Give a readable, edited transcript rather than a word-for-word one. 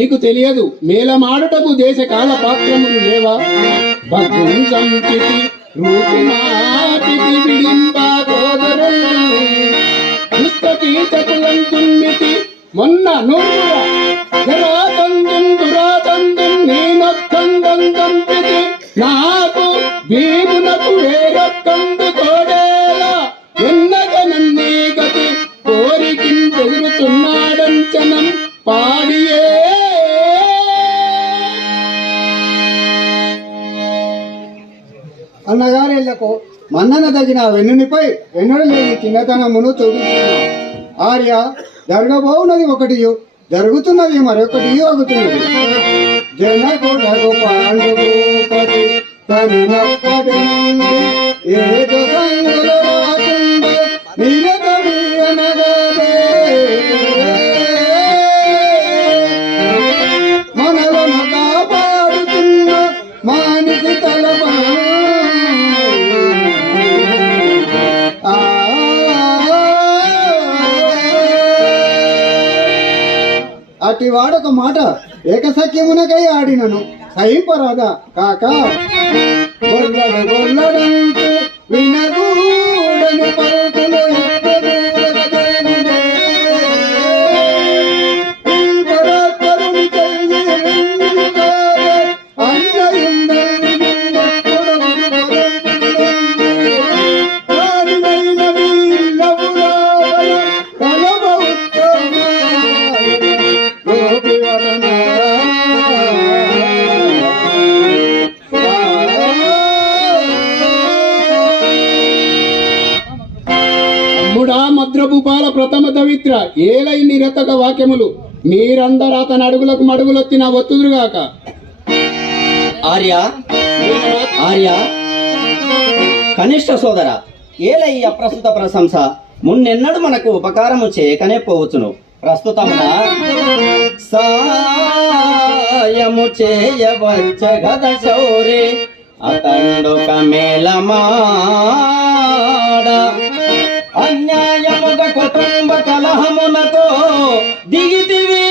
నీకు తెలియదు మేలమాడుటకు దేశ కాల పాత్రములు లేవా? భగ్గుం సంపితి రూపుమాపితి విడింబా సోదరులు పుస్తకీచకులం తుమ్మితి మొన్న నూర జరాతందుం దురాతందుం నేనొక్కందం తంపితి నాకు భీమునకు వేరొక్కందు తోడేలా ఎన్నగనన్నీ గతి కోరికిన్ ఎదురుతున్నాడంచనం పాడియే. అన్నగారేళ్లకు మన్నన తగిన వెన్నునిపై ఎన్నడూ లేని చిన్నతనమును చూపించుకున్నాం. ఆర్య, జరగబోవున్నది ఒకటి, జరుగుతున్నది మరొకటి అవుతున్నది. జనకుడకు పాండుపతి తనప్పటి నుండి ఏదో సంగులు రాకుండే నిరకవి అనగదే మనలను కాపాడుతున్న మానిసి తలప అటి వాడొక మాట ఏకసఖ్యమునకై ఆడినను సహింపరాదా కాక గొల్లడు గొల్లడంటూ వినగూడని పలుకులు మద్రభూపాల ప్రథమ దవిత్ర ఏలై నిరతక వాక్యములు మీరందరూ అతని అడుగులకు మడుగులొత్తిన ఒత్తుదురుగాక. ఆర్య ఆర్య కనిష్ట సోదర, ఏలై అప్రస్తుత ప్రశంస మున్నెన్నడు మనకు ఉపకారము చేయకనే పోవచ్చును. ప్రస్తుతమున సాయము చేయవచ్చ గద శౌరి అతండుక మేలమాడ అన్యాయముగ కుటుంబ కలహమునతో దిగితివి